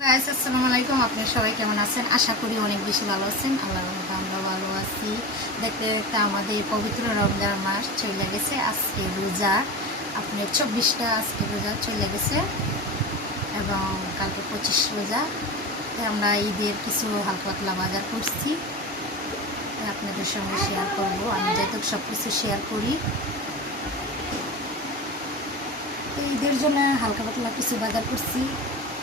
Guys আসসালামু আলাইকুম। আপনারা সবাই কেমন আছেন? আশা করি অনেক বেশি ভালো আছেন। আল্লাহর রহমতে আমরা ভালো আছি। দেখতে দেখতে আমাদের পবিত্র রমজান মাস চলে গেছে। আজকে রোজা আপনার 24টা আজকে রোজা চলে গেছে এবং কালকে 25 রোজা। আমরা ঈদের কিছু হালকা পাতলা বাজার করছি, আপনাদের সঙ্গে শেয়ার করব। আমি যেহেতু সব কিছু শেয়ার করি, ঈদের জন্য হালকা পাতলা কিছু বাজার করছি,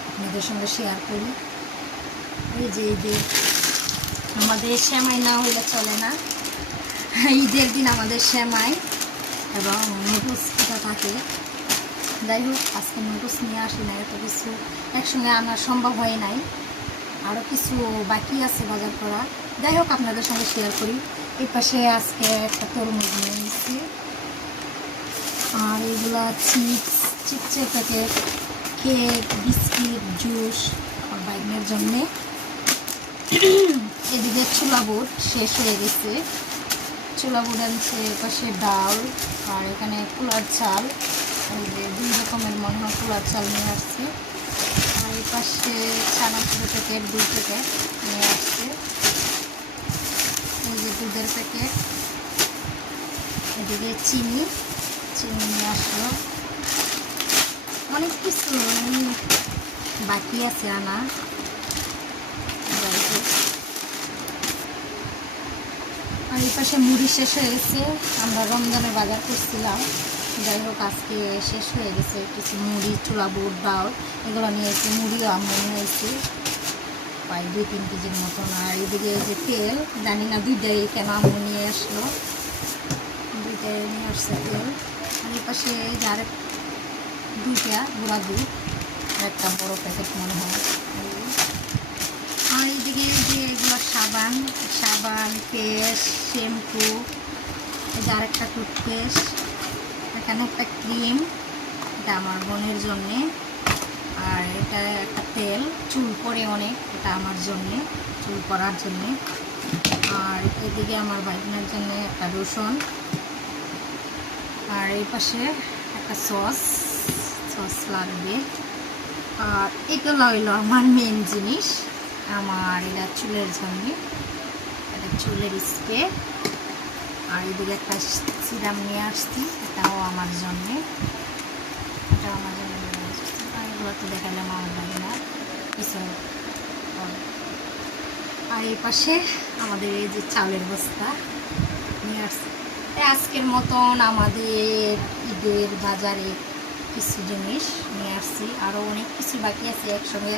আপনাদের সঙ্গে শেয়ার করি। এই যে ঈদের আমাদের সেমাই না হইলে চলে না। ঈদের দিন আমাদের সেমাই এবং নুডলস পিঠা থাকে। যাই হোক, আজকে নুডলস নিয়ে আসি না, এত কিছু একসঙ্গে আনা সম্ভব হয় নাই, আরও কিছু বাকি আছে বাজার করা। যাই হোক, আপনাদের সঙ্গে শেয়ার করি। এই পাশে আজকে একটা তরমুজ নিয়ে নিচ্ছি, আর এগুলা চিপসের প্যাকেট, কেক, বিস্কিট, জুস আমার বাইকের জন্যে। এদিকে ছোলা বুট শেষ হয়ে গেছে, ছোলা বুট আনছে। পাশে ডাল, আর এখানে কুলার চাল, এই যে 2 রকমের মনে হয় কুলার চাল নিয়ে আসছে। আর এই পাশে চানাচুর প্যাকেট 2 প্যাকেট নিয়ে আসছে। এই যে দুধের প্যাকেট, এদিকে চিনি নিয়ে আসলো। অনেক কিছু বাকি আছে আনা। আর এই পাশে মুড়ি শেষ হয়ে গেছে, আমরা রমজানে বাজার করছিলাম। যাই হোক, আজকে শেষ হয়ে গেছে কিছু মুড়ি, ছোলা বুট, ডাল এগুলো নিয়েছি। মুড়িও আমরা নিয়েছি প্রায় 2-3 কেজির মতন। আর এদিকে যে তেল, জানি না দুইটাই কেন আম্মু নিয়ে আসলো, দুইটাই নিয়ে আসছে তেল। আর এই পাশে যার 2টা গুঁড়া দুধ, একটা বড় প্যাকেট মনে হয়। আর এইদিকে যে এগুলো সাবান, পেস্ট, শ্যাম্পু, এই যে আরেকটা টুথপেস্ট, এখানে একটা ক্রিম, এটা আমার বোনের জন্যে। আর এটা একটা তেল, চুল পড়ে অনেক, এটা আমার জন্যে, চুল পড়ার জন্যে। আর এদিকে আমার ভাইবোনের জন্য একটা রসুন। আর এই পাশে একটা সস লাগবে। আর এগুলো হইলো আমার মেন জিনিস, আমার এটা চুলের জন্য, এটা চুলের স্প্রে। আর এদিকে একটা সিরাম নিয়ে আসছি, এটাও আমার জন্যে, এটাও আমার জন্য নিয়ে আসছি। আর এগুলো তো দেখালে আমার লাগে না কিছু। আর এই পাশে আমাদের এই যে চাউলের বস্তা নিয়ে আসছি। আজকের মতন আমাদের ঈদের বাজারে কিছু জিনিস নিয়ে আসছি, আরও অনেক কিছু বাকি আছে একসঙ্গে।